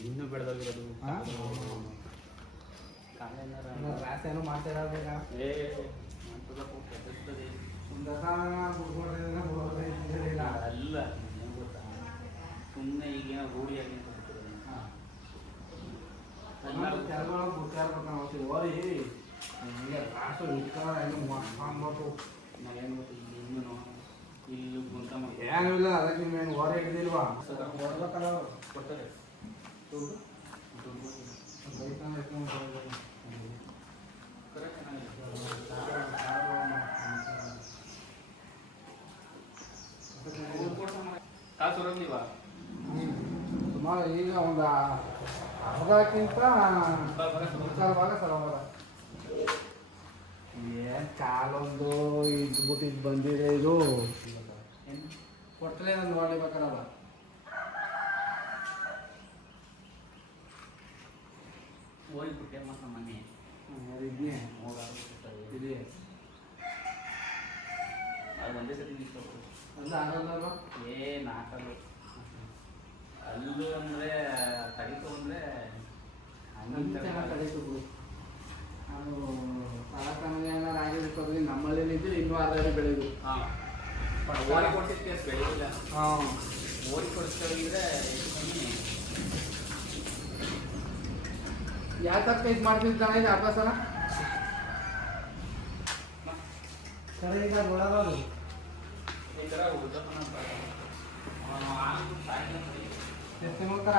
ಇನ್ನೂ ಬೆಳೆದೋಗಿರೋದು ರಾಸೇನು ಮಾತಾಡೋದೀಗ ಏ ಅಲ್ಲ ಏನು ಗೊತ್ತಾ ಸುಮ್ಮನೆ ಈಗೇನೋ ರೂಢಿಯಾಗಿ ನಾವೇನು ಗೊತ್ತಾ ಇಲ್ಲಿ ಇನ್ನೂ ಇಲ್ಲಿ ಗುಂತ ಏನಿಲ್ಲ ಅದಕ್ಕೆ ನೀನು ಹೊರ ಹಿಡಿದಿಲ್ವಾ ಹೊರಬೇಕಲ್ಲ ಕೊಡ್ತಾರೆ ದುಡ್ಡು ದುಡ್ಡು ಕಾಸು ಬರೋದಿಲ್ವಾ ಸುಮಾರು ಈಗ ಒಂದು ಅರ್ಧಕ್ಕಿಂತ ಮುಕ್ಕಾಲು ಭಾಗ ಸರೋವರ ಏನು ಕಾಲೊಂದು ಇದ್ಬಿಟ್ಟು ಇದು ಬಂದಿದೆ ಇದು ಕೊಟ್ಟರೆ ನಾನು ನೋಡಲೇಬೇಕಲ್ಲ ಹೋಗ್ಬಿಟ್ಟೆ ಮಾತ್ರ ಮನೆ ಇದನ್ನೇ ಇದೆ ಅದು ಒಂದೇ ಸತಿ ನಿಂತು ಒಂದು ಆಗಲ್ಲ ಏನು ಹಾಕಲ್ಲ ಅಲ್ಲೂ ಅಂದರೆ ತಡಿತು ಅಂದರೆ ಚೆನ್ನಾಗಿ ತಡೀತು ಬಿಡು ನಾನು ಸಾಲಕ್ಕಂಗೆ ಏನಾರು ಆಗಿರ್ತದೆ ನಮ್ಮಲ್ಲಿ ಇದ್ರೆ ಇನ್ನೂ ಅರ್ಧ ಬೆಳೆದು ಹಾಂ ಓರಿ ಕೊಡ್ತಿದ್ದೆ ಅಷ್ಟು ಬೆಳೆಯಿಲ್ಲ ಹಾಂ ಓರಿ ಕೊಡಿಸ್ಕೊಂಡಿದ್ರೆ ಯಾವ ಥರ ಇದು ಮಾಡ್ತಿದ್ದಾನೆ ಇದು ಅರ್ಧ ಸಲ ಸರಿ ಈಗ ಬರೋದು ಈ ಥರ ಉದ್ದಪ್ಪನ ಎಷ್ಟು ನೋಡ್ತಾರ